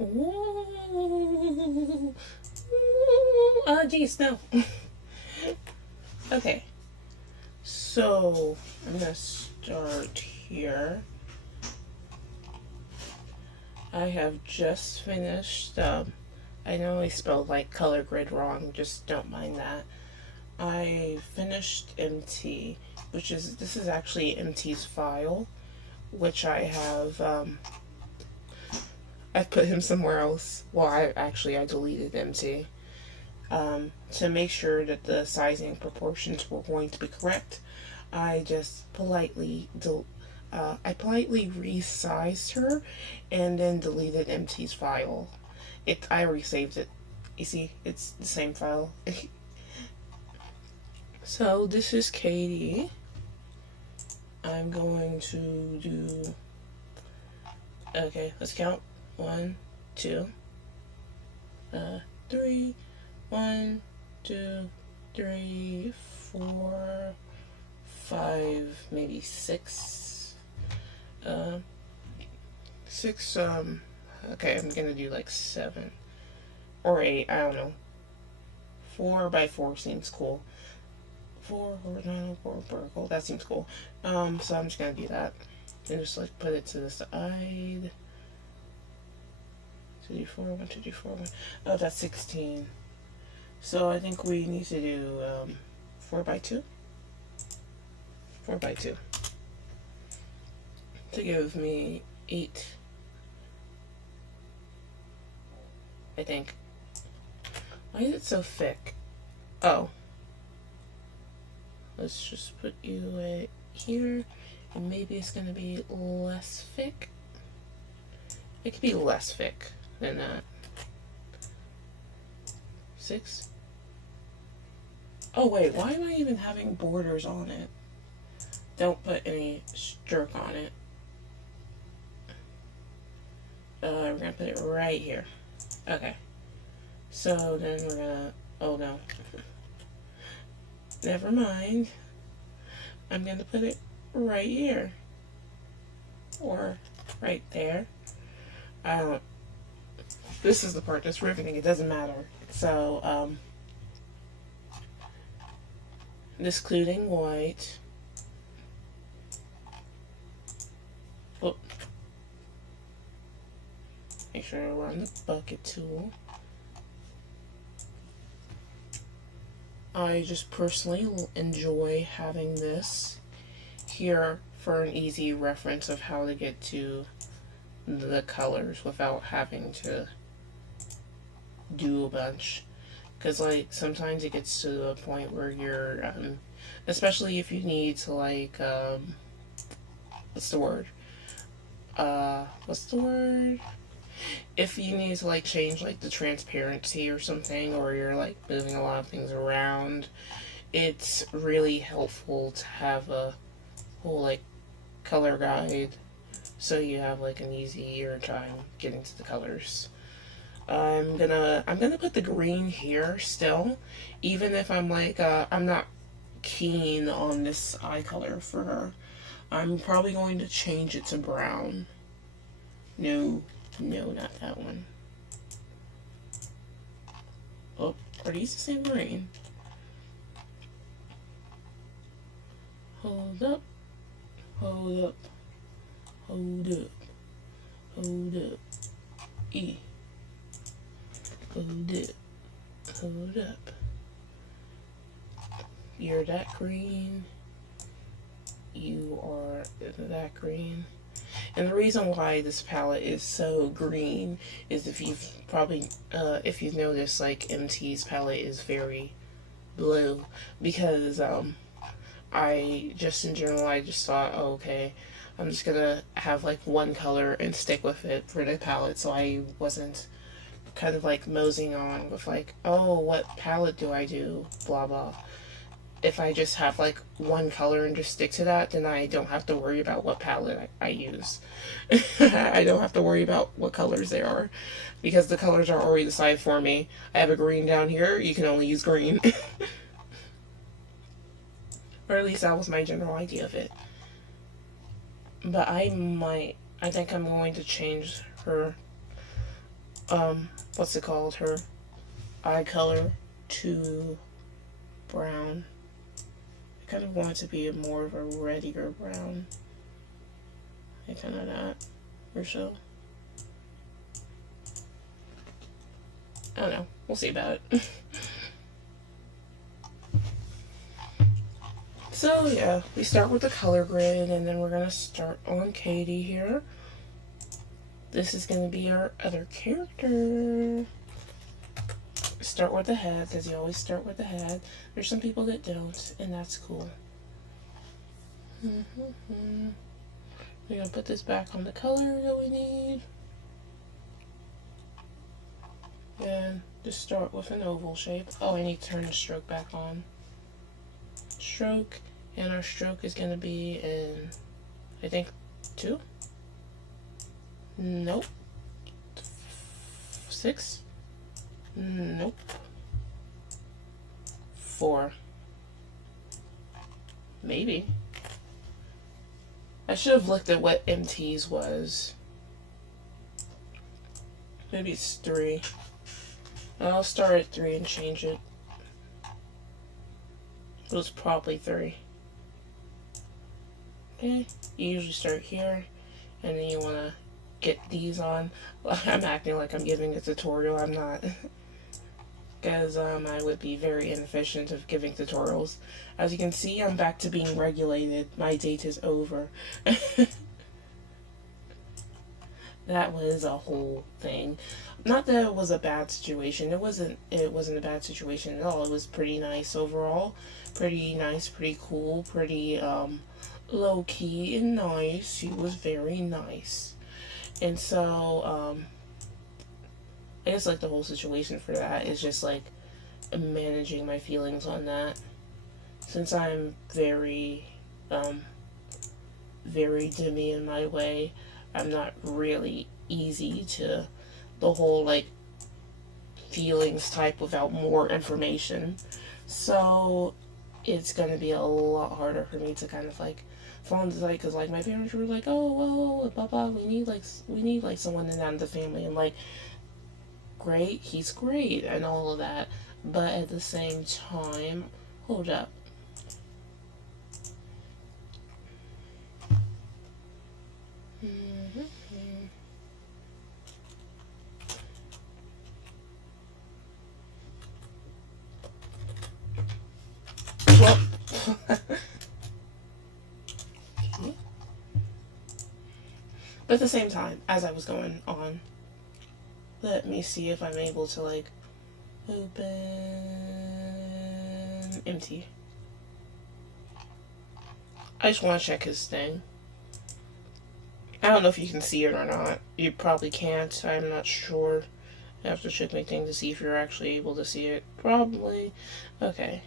Ooh. Geez, no. Okay, so I'm gonna start here. I have just finished. I know I spelled like color grid wrong. Just don't mind that. I finished MT, which is this is actually MT's file, which I've put him somewhere else. Well, I deleted MT to make sure that the sizing proportions were going to be correct. I just I politely resized her and then deleted MT's file. I resaved it. You see, it's the same file. So this is Katie. I'm going to do. Okay, let's count. 1, 2, 3. 1, 2, 3, 4, 5, maybe 6. 6. Okay, I'm gonna do like 7 or 8. I don't know. 4 by 4 seems cool. 4 horizontal, 4 vertical. That seems cool. So I'm just gonna do that and just like put it to the side. 2 d 4, 1, 2 d 4, 1. Oh, that's 16. So I think we need to do 4 by 2. 4 by 2 to give me 8. I think. Why is it so thick? Oh. Let's just put you right here. And maybe it's going to be less thick. It could be less thick than that. 6. Oh wait, why am I even having borders on it? Don't put any stroke on it. We're gonna put it right here. Okay. So then we're gonna. Oh no. Never mind. I'm gonna put it right here. Or right there. I don't. This is the part that's riveting. It doesn't matter. So, excluding white. Whoop. Make sure we're on the bucket tool. I just personally enjoy having this here for an easy reference of how to get to the colors without having to do a bunch. Because like sometimes it gets to the point where you're especially if you need to like what's the word what's the word if you need to like change like the transparency or something, or you're like moving a lot of things around, it's really helpful to have a whole like color guide so you have like an easier time getting to the colors. I'm gonna put the green here still, even if I'm like I'm not keen on this eye color for her. I'm probably going to change it to brown. No, no, not that one. Oh, are these the same green? Hold up, hold up, hold up, hold up. E. Hold up, hold up. You're that green. You are that green. And the reason why this palette is so green is if you've noticed, like MT's palette is very blue because I just in general I just thought, oh, okay, I'm just gonna have like one color and stick with it for the palette, so I wasn't kind of like moseying on with like, oh, what palette do I do, blah blah. If I just have like one color and just stick to that, then I don't have to worry about what palette I use. I don't have to worry about what colors there are because the colors are already decided for me. I have a green down here, you can only use green. Or at least that was my general idea of it. But I think I'm going to change her what's it called, her eye color to brown. I kind of want it to be more of a reddier brown. Like kind of that, or so. I don't know. We'll see about it. So yeah, we start with the color grid, and then we're gonna start on Katie here. This is gonna be our other character. Start with the head, because you always start with the head. There's some people that don't, and that's cool. We're gonna put this back on the color that we need. And just start with an oval shape. Oh, I need to turn the stroke back on. Stroke, and our stroke is gonna be in, I think, 2? Nope. 6? Nope. 4. Maybe. I should have looked at what MT's was. Maybe it's 3. I'll start at 3 and change it. It was probably 3. Okay, you usually start here, and then you want to get these on. I'm acting like I'm giving a tutorial. I'm not. Because I would be very inefficient of giving tutorials. As you can see, I'm back to being regulated. My date is over. That was a whole thing. Not that it was a bad situation. It wasn't a bad situation at all. It was pretty nice overall. Pretty nice, pretty cool, pretty low key and nice. He was very nice. And so I guess like the whole situation for that is just like managing my feelings on that. Since I'm very Demi in my way, I'm not really easy to the whole like feelings type without more information. So it's gonna be a lot harder for me to kind of like fall into like, because like my parents were like, oh well, blah blah, we need like someone in that in the family, and like great, he's great and all of that, but at the same time, hold up. Well, but at the same time, as I was going on, let me see if I'm able to like open empty. I just want to check his thing. I don't know if you can see it or not. You probably can't. I'm not sure. I have to check my thing to see if you're actually able to see it. Probably. Okay.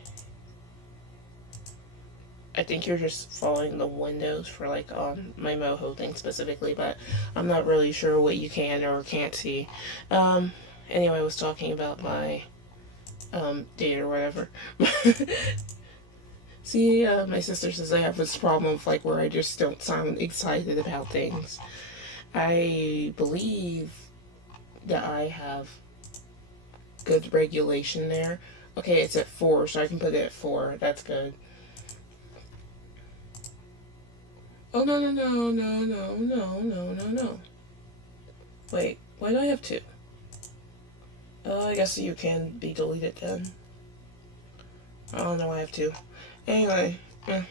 I think you're just following the windows for like my moho thing specifically, but I'm not really sure what you can or can't see. Anyway, I was talking about my date or whatever. See, my sister says I have this problem of like where I just don't sound excited about things. I believe that I have good regulation there. Okay, it's at 4, so I can put it at 4. That's good. Oh, no, no, no, no, no, no, no, no, no. Wait, why do I have 2? I guess you can be deleted then. I don't know why I have 2. Anyway, I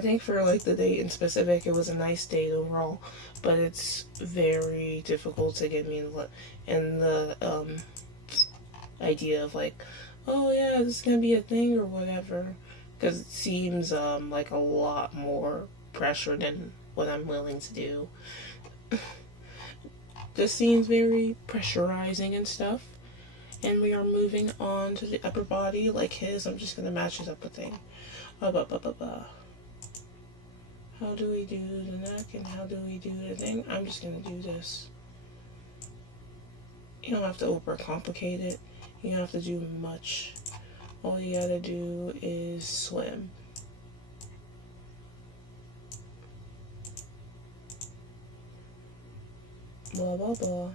think for like the date in specific, it was a nice date overall, but it's very difficult to get me in the idea of like, oh yeah, this is gonna be a thing or whatever, because it seems like a lot more pressure than what I'm willing to do. This seems very pressurizing and stuff. And we are moving on to the upper body, like his. I'm just gonna match his upper thing. How do we do the neck and how do we do the thing? I'm just gonna do this. You don't have to overcomplicate it. You don't have to do much. All you gotta do is swim. blah blah blah.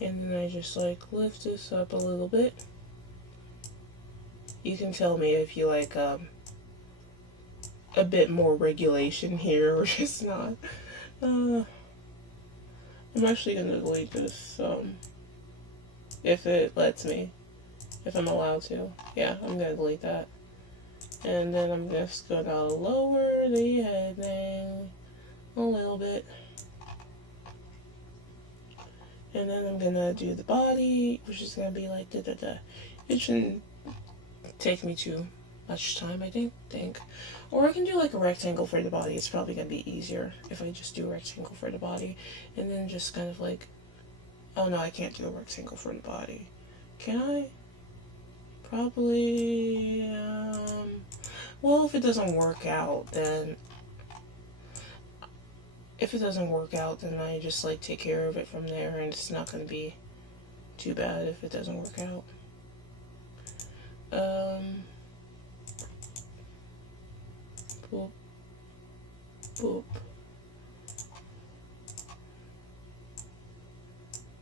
And then I just like lift this up a little bit. You can tell me if you like a bit more regulation here or just not. I'm actually gonna delete this if it lets me, if I'm allowed to. Yeah, I'm gonna delete that. And then I'm just gonna lower the head thing a little bit. And then I'm gonna do the body, which is gonna be like da da da. It shouldn't take me too much time, I think. Or I can do like a rectangle for the body. It's probably gonna be easier if I just do a rectangle for the body. And then just kind of like, oh no, I can't do a rectangle for the body. Can I? Probably, well, if it doesn't work out, then I just like take care of it from there, and it's not going to be too bad if it doesn't work out. Boop, boop.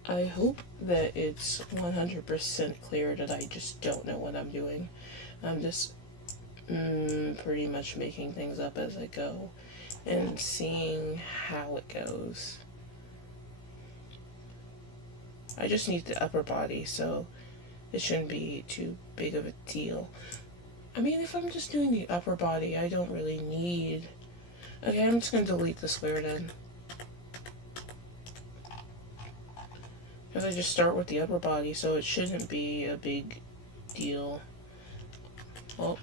I hope that it's 100% clear that I just don't know what I'm doing. I'm just pretty much making things up as I go and seeing how it goes. I just need the upper body, so it shouldn't be too big of a deal. I mean, if I'm just doing the upper body, I don't really need... Okay, I'm just going to delete the square then. Because I just start with the upper body, so it shouldn't be a big deal. Oh.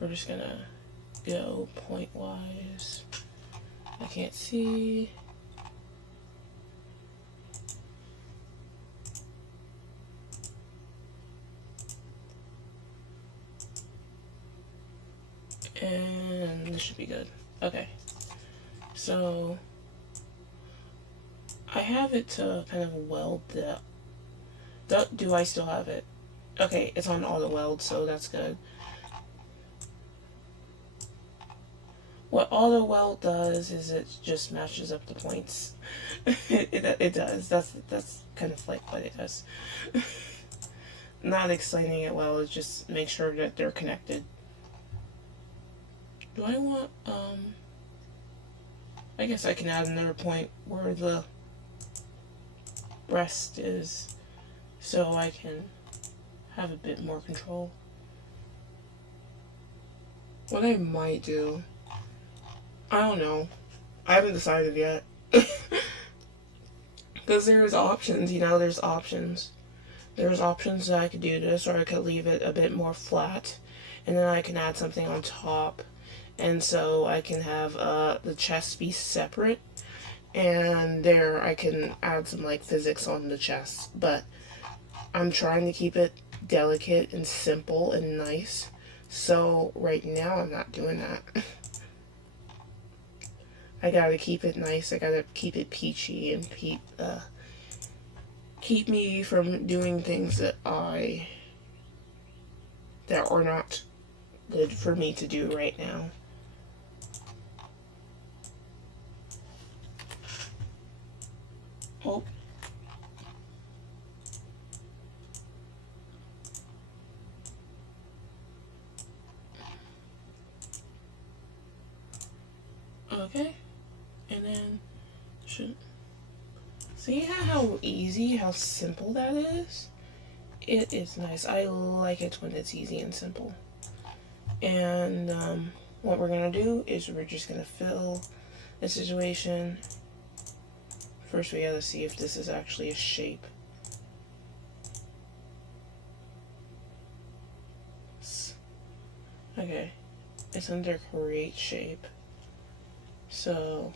We're just going to go point-wise. I can't see. And this should be good. Okay. So I have it to kind of weld that. Do I still have it? Okay, it's on auto weld, so that's good. What auto weld does is it just matches up the points. it does. That's kind of like what it does. Not explaining it well, it just makes sure that they're connected. Do I want, I guess I can add another point where the breast is, so I can have a bit more control. What I might do, I don't know. I haven't decided yet. Because there's options, there's options. There's options that I could do this, or I could leave it a bit more flat, and then I can add something on top. And so I can have the chest be separate, and there I can add some like physics on the chest. But I'm trying to keep it delicate and simple and nice. So right now I'm not doing that. I gotta keep it nice. I gotta keep it peachy and keep me from doing things that are not good for me to do right now. Oh. Okay. And then see how easy, how simple that is? It is nice. I like it when it's easy and simple. And what we're gonna do is we're just gonna fill the situation. First we gotta see if this is actually a shape. Okay, it's under create shape. So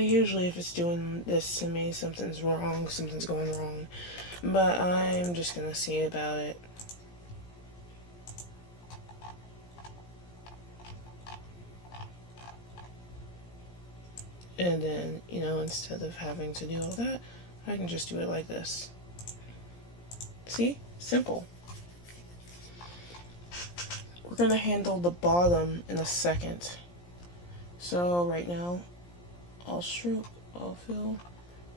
usually if it's doing this to me, something's wrong, something's going wrong. But I'm just gonna see about it. And then, you know, instead of having to do all that, I can just do it like this. See? Simple. We're going to handle the bottom in a second. So right now, I'll stroke, I'll fill.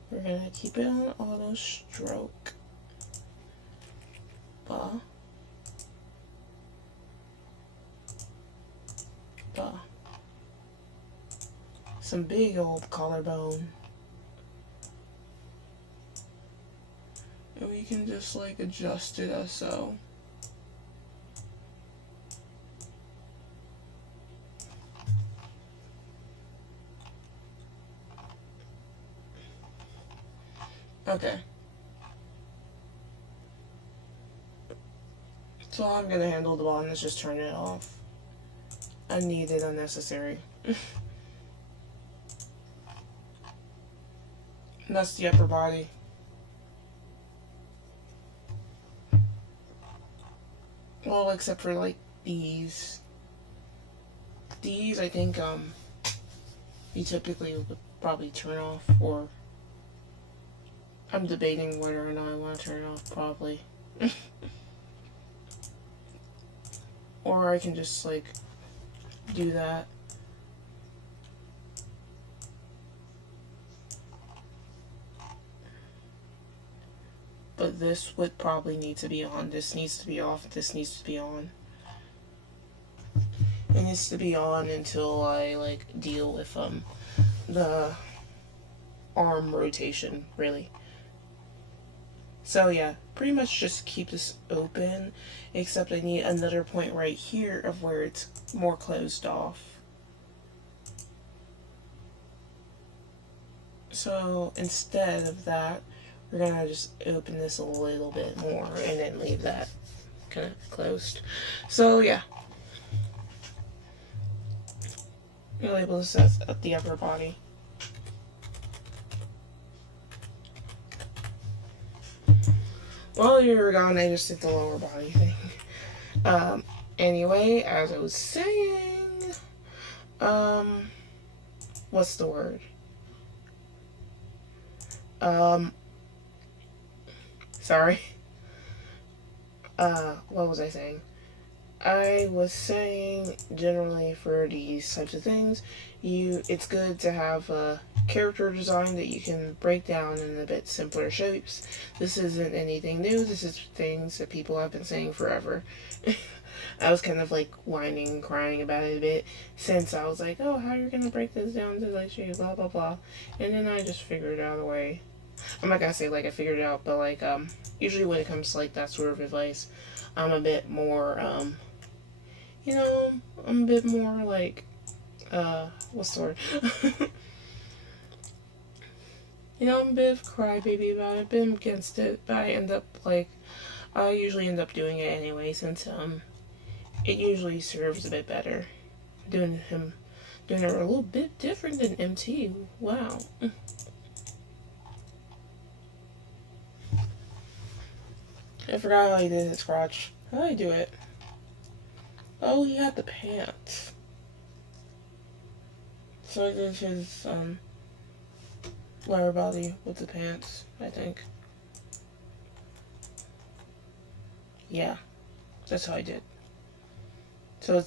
We're going to keep it on auto stroke. Ba. Ba. Some big old collarbone. And we can just like adjust it as so. Okay. So all I'm gonna handle the bottom is just turn it off. Unneeded, unnecessary. And that's the upper body. Well, except for like these. These I think you typically would probably turn off, or I'm debating whether or not I want to turn it off, probably. Or I can just like do that. But this would probably need to be on. This needs to be off. This needs to be on. It needs to be on until I like deal with the arm rotation, really. So yeah, pretty much just keep this open, except I need another point right here of where it's more closed off. So instead of that, we're gonna just open this a little bit more and then leave that kind of closed. So yeah, we'll label this as the upper body. While you were gone, I just did the lower body thing. Anyway, as I was saying, what's the word? Sorry. What was I saying? I was saying generally for these types of things, it's good to have a character design that you can break down in a bit simpler shapes. This isn't anything new. This is things that people have been saying forever. I was kind of like whining and crying about it a bit since I was like, oh, how are you gonna break this down to like shape, blah blah blah, and then I just figured out a way. I'm not gonna say like I figured it out, but like usually when it comes to like that sort of advice, I'm a bit more you know, I'm a bit more like what's the word? You know, I'm a bit of a crybaby about it, been against it, but I usually end up doing it anyway, since it usually serves a bit better. Doing it a little bit different than MT. Wow. I forgot how he did his crotch. How did I do it? Oh, he had the pants. So I did his lower body with the pants, I think. Yeah, that's how I did. So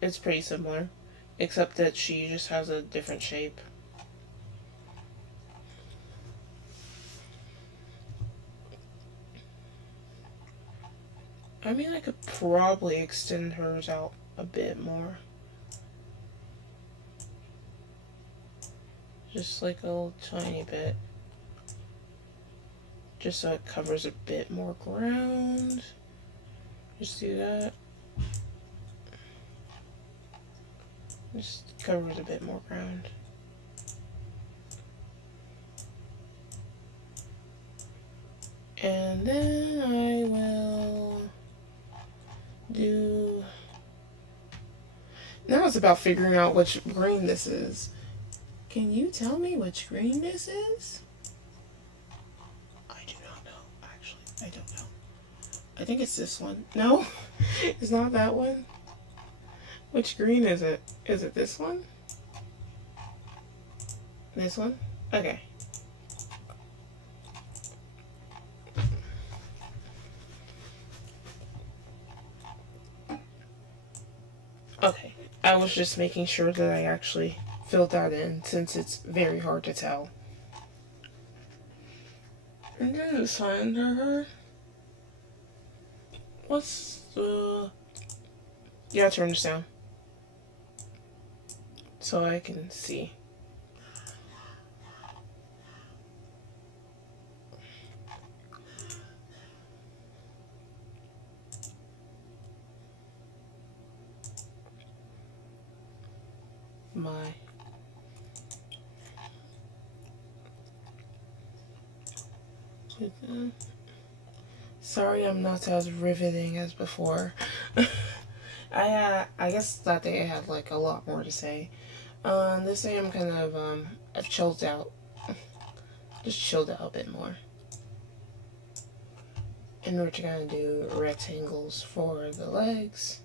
it's pretty similar, except that she just has a different shape. I mean, I could probably extend hers out a bit more. Just like a little tiny bit. Just so it covers a bit more ground. Just do that. Just covers a bit more ground. And then I will do... Now it's about figuring out which green this is. Can you tell me which green this is? I do not know, actually. I don't know. I think it's this one. No, it's not that one. Which green is it? Is it this one? This one? Okay. Okay. I was just making sure that I actually filled that in since it's very hard to tell. And then it's time to her. What's the. Yeah, turn this down so I can see. My. Sorry, I'm not as riveting as before. I guess that day I had like a lot more to say. This day I'm kind of I've chilled out, just chilled out a bit more. And we're gonna do rectangles for the legs.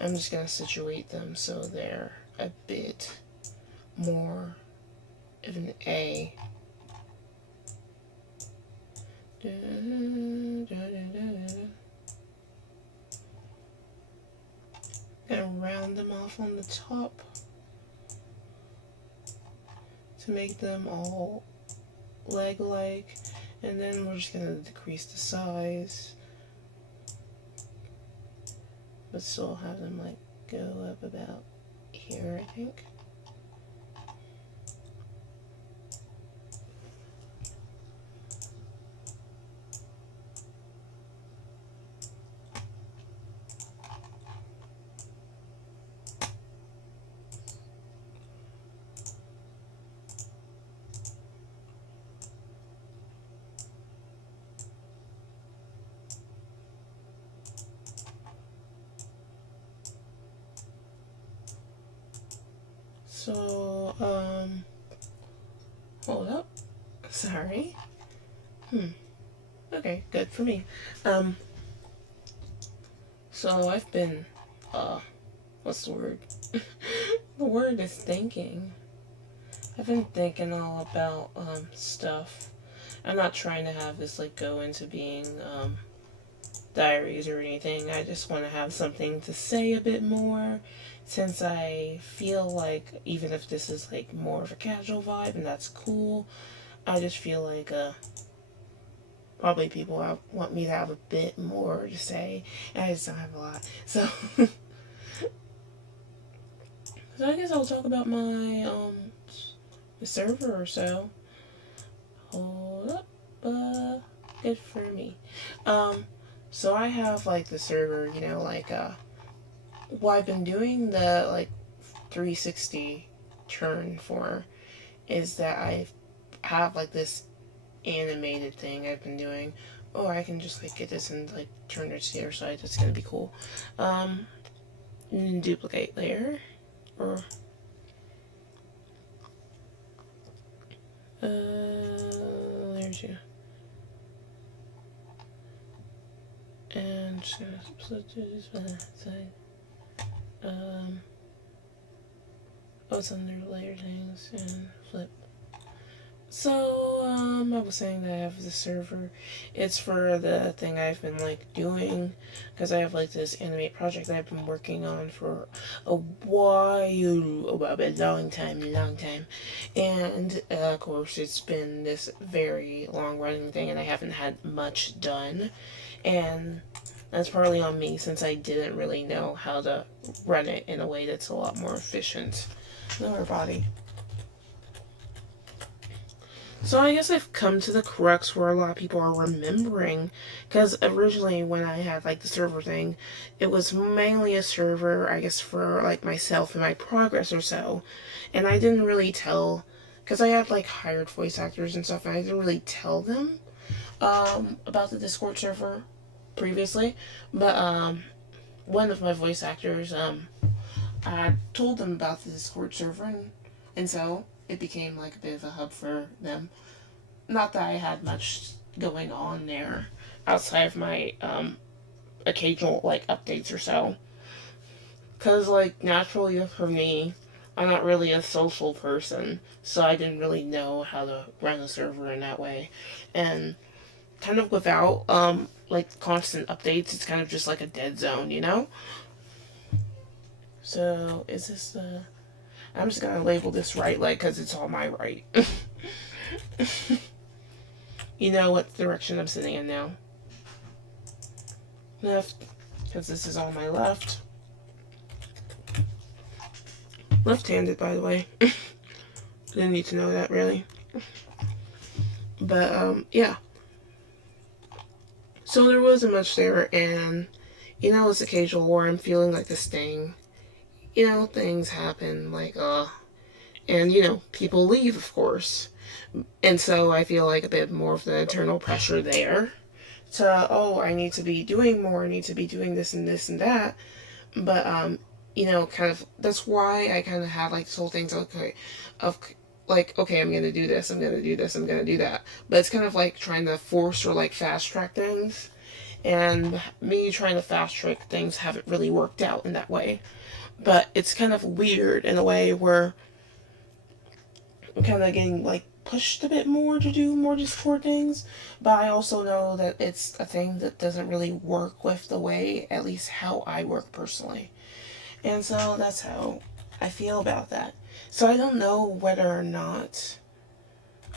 I'm just gonna situate them so they're a bit more of an A. Gonna round them off on the top to make them all leg-like, and then we're just gonna decrease the size, but still have them like go up about here, I think. So, hold up. Sorry. Okay, good for me. So I've been, what's the word? The word is thinking. I've been thinking all about, stuff. I'm not trying to have this, like, go into being, diaries or anything. I just want to have something to say a bit more, since I feel like even if this is like more of a casual vibe and that's cool, I just feel like probably people want me to have a bit more to say, and I just don't have a lot. So so I guess I'll talk about my the server or so. Hold up, good for me. So I have like the server, you know, like what I've been doing the like 360 turn for is that I have like this animated thing I've been doing. Oh, I can just like get this and like turn it to the other side. That's gonna be cool. Duplicate layer or there's you. And just gonna split this side. Oh, it's under layer things and flip. So, I was saying that I have the server. It's for the thing I've been, like, doing, because I have, like, this animate project that I've been working on for a while, a long time, and, of course, it's been this very long-running thing, and I haven't had much done, and that's partly on me, since I didn't really know how to run it in a way that's a lot more efficient. Lower body. So I guess I've come to the crux where a lot of people are remembering, because originally when I had like the server thing, it was mainly a server, I guess, for like myself and my progress or so, and I didn't really tell, because I had like hired voice actors and stuff, and I didn't really tell them about the Discord server previously, but one of my voice actors, I told them about the Discord server, and so it became like a bit of a hub for them. Not that I had much going on there outside of my occasional like updates or so. Because, like, naturally for me, I'm not really a social person, so I didn't really know how to run a server in that way. And kind of without, like, constant updates, it's kind of just like a dead zone, you know? So, is this the. I'm just gonna label this right leg because it's on my right. You know what direction I'm sitting in now. Left, because this is on my left. Left-handed, by the way. Didn't need to know that, really. But, yeah. So there wasn't much there, and, you know, it's occasional where I'm feeling like this thing. You know, things happen, like, and, you know, people leave, of course. And so I feel like a bit more of the internal pressure there to, oh, I need to be doing more, I need to be doing this and this and that. But, you know, kind of, that's why I kind of have like this whole thing, okay, of like, okay, I'm gonna do this, I'm gonna do this, I'm gonna do that. But it's kind of like trying to force or like fast track things. And me trying to fast track things haven't really worked out in that way. But it's kind of weird in a way where I'm kind of getting like pushed a bit more to do more Discord things, but I also know that it's a thing that doesn't really work with the way, at least how I work personally. And so that's how I feel about that. So I don't know whether or not,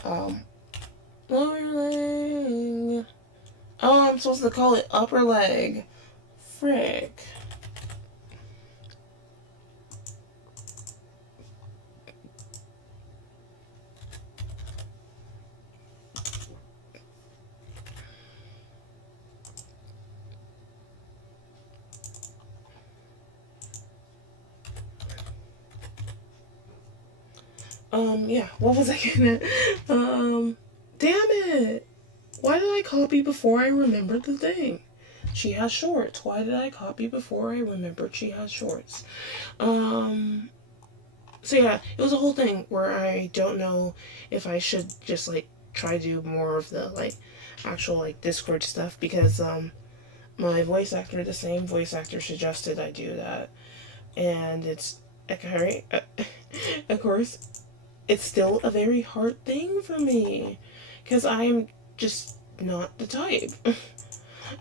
um, lower leg. Oh, I'm supposed to call it upper leg. Frick. Yeah, what was I gonna, damn it! Why did I copy before I remembered the thing? She has shorts. Why did I copy before I remembered she has shorts? Um, so yeah, it was a whole thing where I don't know if I should just like try to do more of the like actual like Discord stuff because my voice actor, the same voice actor suggested I do that, and it's okay. Of course, it's still a very hard thing for me because I'm just not the type.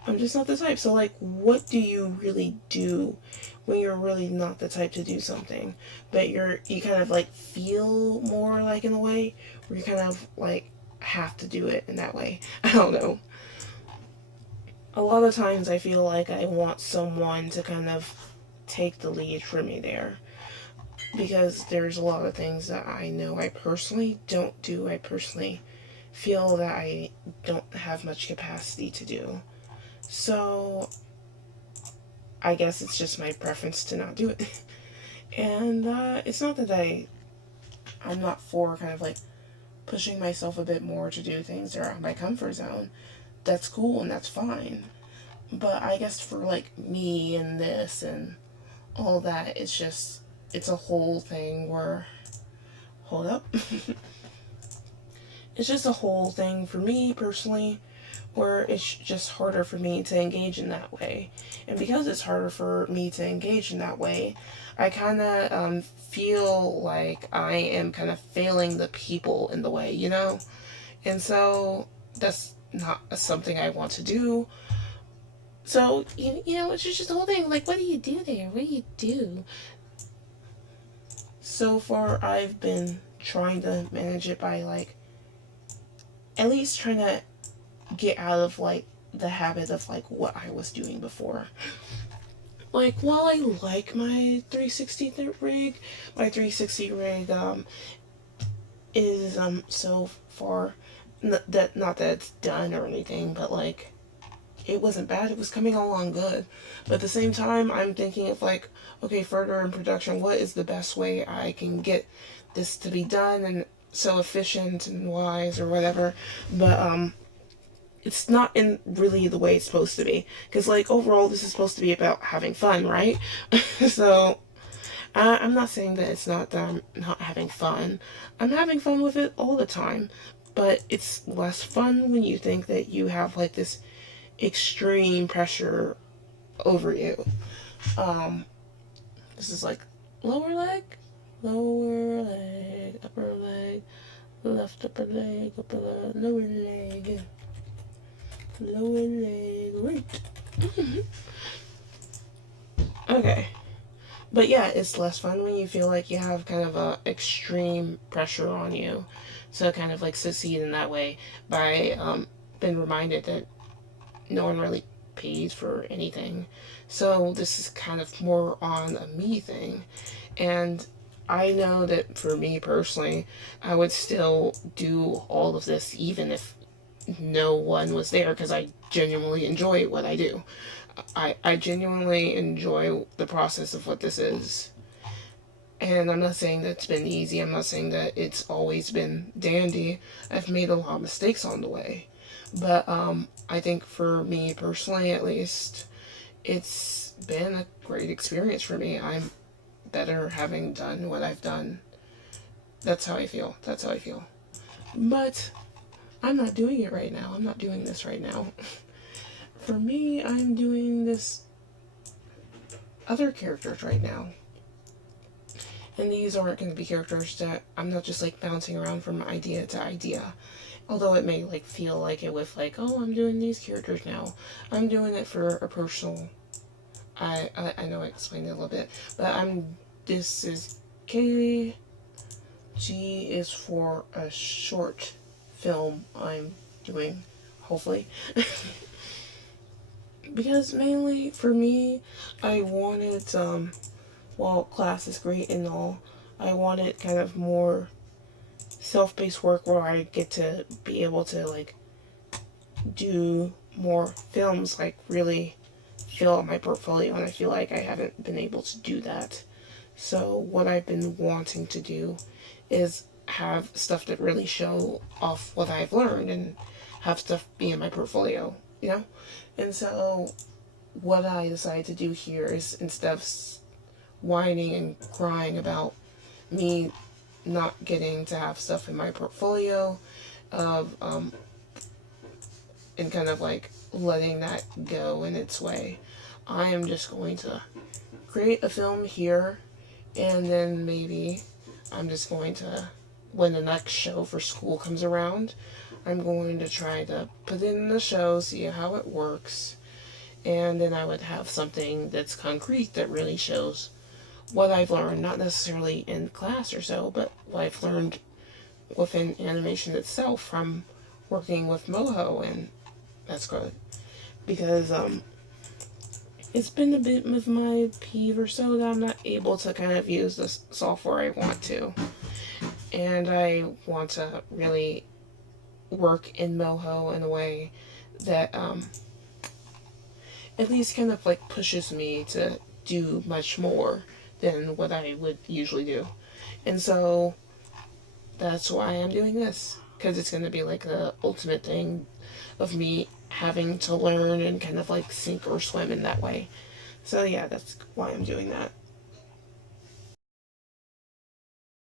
I'm just not the type. So, like, what do you really do when you're really not the type to do something, but you kind of like feel more like in a way where you kind of like have to do it in that way? I don't know. A lot of times I feel like I want someone to kind of take the lead for me there because there's a lot of things that I know I personally don't do. I personally feel that I don't have much capacity to do. So I guess it's just my preference to not do it. And it's not that I'm not for kind of like pushing myself a bit more to do things that are out of my comfort zone. That's cool and that's fine. But I guess for like me and this and all that, it's a whole thing where, hold up. It's just a whole thing for me personally where it's just harder for me to engage in that way. And because it's harder for me to engage in that way, I kind of feel like I am kind of failing the people in the way, you know? And so that's not something I want to do. So, you know, it's just the whole thing. Like, what do you do there? What do you do? So far, I've been trying to manage it by, like, at least trying to get out of, like, the habit of, like, what I was doing before. Like, while I like my 360 rig, my 360 rig, is, so far, not that it's done or anything, but, like, it wasn't bad. It was coming along good. But at the same time, I'm thinking of like, okay, further in production, what is the best way I can get this to be done and so efficient and wise or whatever. But it's not in really the way it's supposed to be. Because like overall, this is supposed to be about having fun, right? So I'm not saying that it's not that I'm not having fun. I'm having fun with it all the time. But it's less fun when you think that you have like this extreme pressure over you. This is like lower leg, upper leg, left upper leg, lower leg, right. Okay. But yeah, it's less fun when you feel like you have kind of a extreme pressure on you. So kind of like succeed in that way by being reminded that no one really pays for anything. So this is kind of more on a me thing. And I know that for me personally, I would still do all of this even if no one was there because I genuinely enjoy what I do. I genuinely enjoy the process of what this is. And I'm not saying that it's been easy. I'm not saying that it's always been dandy. I've made a lot of mistakes on the way. But I think for me personally, at least, it's been a great experience for me. I'm better having done what I've done. That's how I feel. That's how I feel. But I'm not doing it right now. I'm not doing this right now. For me, I'm doing this other characters right now. And these aren't going to be characters that I'm not just like bouncing around from idea to idea. Although it may like feel like it with like, oh, I'm doing these characters now. I'm doing it for a personal. I know I explained it a little bit, but this is Kaylee. G is for a short film I'm doing, hopefully. Because mainly for me, I wanted, while class is great and all, I wanted kind of more self-paced work where I get to be able to like do more films, like really fill out my portfolio, and I feel like I haven't been able to do that. So what I've been wanting to do is have stuff that really show off what I've learned and have stuff be in my portfolio, you know? And so what I decided to do here is, instead of whining and crying about me not getting to have stuff in my portfolio, of and kind of like letting that go in its way, I am just going to create a film here, and then maybe I'm just going to, when the next show for school comes around, I'm going to try to put it in the show, see how it works, and then I would have something that's concrete that really shows what I've learned, not necessarily in class or so, but what I've learned within animation itself from working with Moho, and that's good. Because it's been a bit of my peeve or so that I'm not able to kind of use the software I want to. And I want to really work in Moho in a way that at least kind of like pushes me to do much more than what I would usually do. And so that's why I'm doing this, because it's going to be like the ultimate thing of me having to learn and kind of like sink or swim in that way. So yeah, that's why I'm doing that.